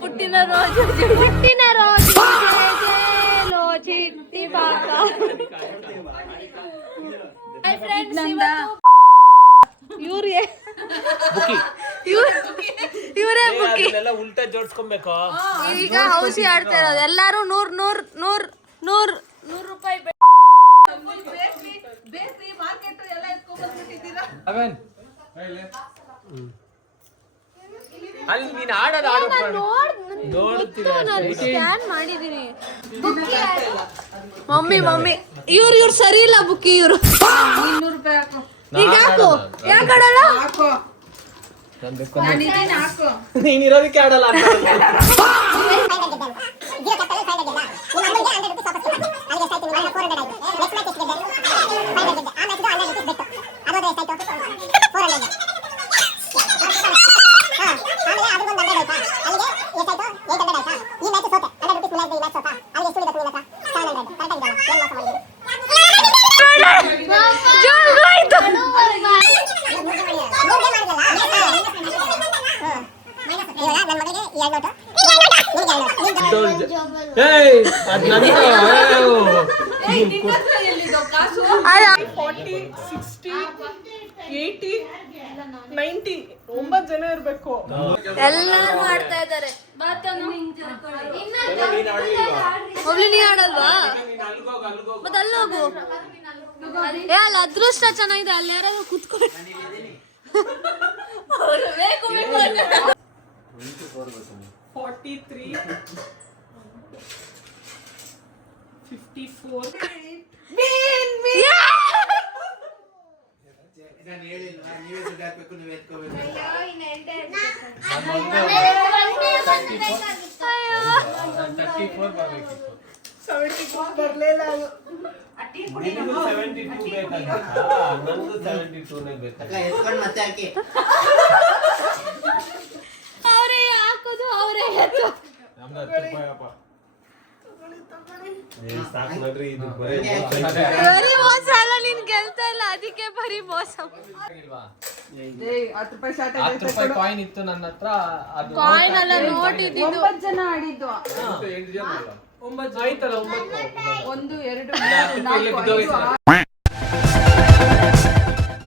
పుట్టిన రోజు చిట్టి పాప. ಇವರೇ ಬುಕ್ಕಿ ಉಲ್ಟಾ ಜೋಡಿಸ್ಕೊಬೇಕು. ಈಗ ಔಷಧಿ ಆಡ್ತಾ ಇರೋದು ಎಲ್ಲಾರು 100 ರೂಪಾಯಿ. ಅಲ್ಲಿ ನೀನ್ ಆಡೋದು ಸ್ಕ್ಯಾನ್ ಮಾಡಿದೀನಿ. ಮಮ್ಮಿ ಇವ್ರು ಸರಿ ಇಲ್ಲ ಬುಕ್ಕಿ. ಇವ್ರು 200 ರೂಪಾಯಿ ಹಾಕು. ಈಗ ಹಾಕು. ಯಾಕೆ ಆಡಲ್ಲ? ನೀನ್ ಇರೋದಕ್ಕೆ ಆಡಲ್ಲ ಅಂತ. ಜನ ಇರ್ಬೇಕು. ಎಲ್ಲಾರು ಆಡ್ತಾ ಇದಾರೆ. ಒಬ್ಳು ನೀ ಆಡಲ್ವಾ? ಮತ್ತೆ ಅಲ್ಲೋಗು. ಅಲ್ಲ ಅದೃಷ್ಟ ಚೆನ್ನಾಗಿದೆ. ಅಲ್ಲಿ ಯಾರಾದ್ರೂ ಕುತ್ಕೊಂಡು 43 54 ಅವರೇ ಹಾಕೋದು ಅವರೇ ಬರೀ ಮೋಸ ಅಲ್ಲ. ನೀನ್ ಗೆಲ್ತಾ ಇಲ್ಲ ಅದಕ್ಕೆ ಬರೀ ಮೋಸ. 10 ರೂಪಾಯಿ ಕಾಯಿನ್ ಇತ್ತು ನನ್ನ ಹತ್ರ. ಕಾಯಿನ್ ಅಲ್ಲ ನೋಟ್ ಇದ್ದಿದ್ದು. 9 ಜನ ಆಡಿದ್ದು. 9 ಆಯ್ತಲ್ಲ. 9 1 2 3 4 5 6